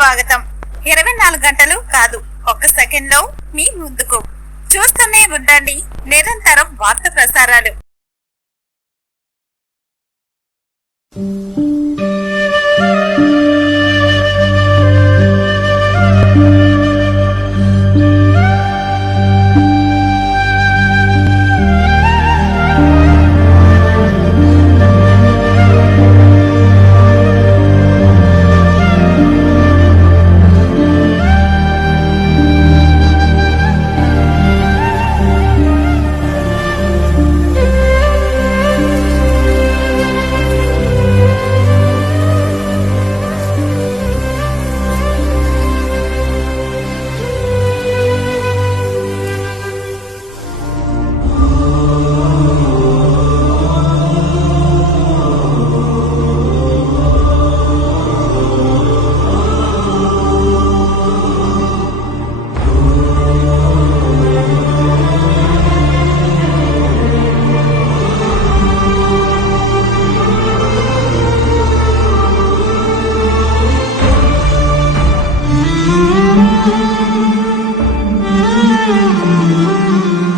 స్వాగతం. 24 గంటలు కాదు, ఒక్క సెకండ్ లో మీ ముందుకు. చూస్తూనే ఉండండి నిరంతరం వార్త ప్రసారాలు.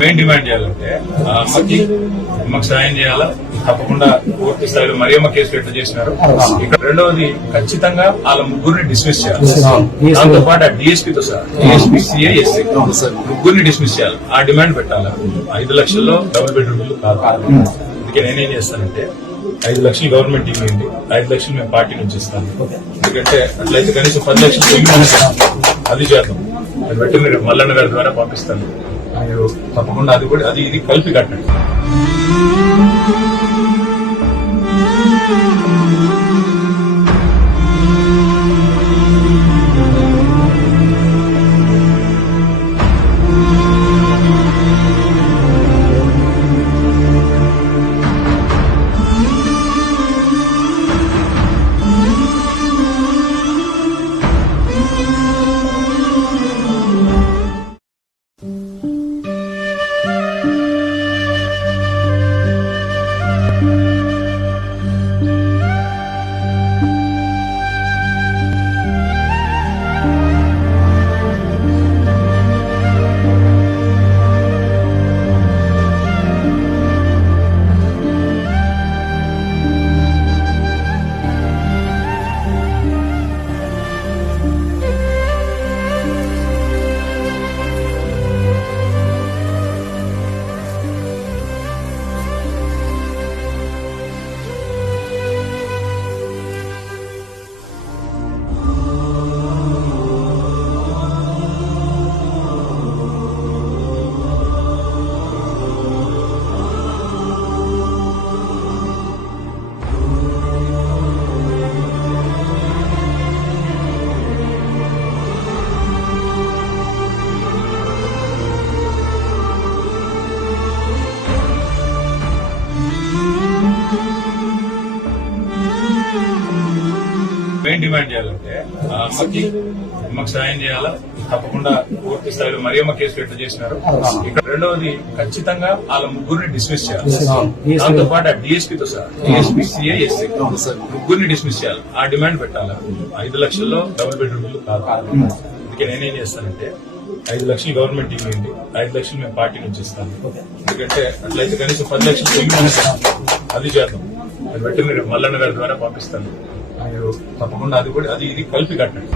ఏం డిమాండ్ చేయాలంటే అమ్మకి సాయం చేయాలా, తప్పకుండా పూర్తి స్థాయిలో మరియమ్మ కేసులు ఎట్లా చేసినారు. ఇక్కడ రెండవది ఖచ్చితంగా వాళ్ళ ముగ్గురిని డిస్మిస్ చేయాలి. దాంతో పాటు డిఎస్పీతో సార్ డిఎస్పీ సిఐ ఎస్ఐ ముగ్గురిని డిస్మిస్ చేయాలి. ఆ డిమాండ్ పెట్టాలా. 5 లక్షల్లో డబుల్ బెడ్రూమ్ ఇల్లు కాదు. అందుకే నేనేం చేస్తానంటే 5 లక్షలు గవర్నమెంట్ ఇవ్వండి, 5 లక్షలు మేము పార్టీ నుంచి ఇస్తాను. ఎందుకంటే అట్లయితే కనీసం 10 లక్షలు అది చేద్దాం. అది బట్టి మీరు మల్లన్న గారి ద్వారా పంపిస్తాను. మీరు తప్పకుండా అది ఇది కలిపి కట్టండి. ఏం డిమాండ్ చేయాలంటే అమ్మకి సాయం చేయాలా, తప్పకుండా పూర్తి స్థాయిలో మరియమ్మ కేసులు ఎట్లా చేసినారు. ఇక్కడ రెండవది ఖచ్చితంగా వాళ్ళ ముగ్గురిని డిస్మిస్ చేయాలి. దాంతో పాటు డిఎస్పీతో సార్ డిఎస్పీ సిఐ ఎస్ఐ ముగ్గురిని డిస్మిస్ చేయాలి. ఆ డిమాండ్ పెట్టాలా. 5 లక్షల్లో డబుల్ బెడ్రూమ్ ఇల్లు కాదు. అందుకే నేనేం చేస్తానంటే 5 లక్షలు గవర్నమెంట్ ఇవ్వండి, 5 లక్షలు మేము పార్టీ నుంచి ఇస్తాను. ఎందుకంటే అట్లయితే కనీసం 10 లక్షలు అది చేద్దాం. అది బట్టి మీరు మల్లన్న గారి ద్వారా పంపిస్తాను. మీరు తప్పకుండా అది ఇది కలిపి కట్టండి.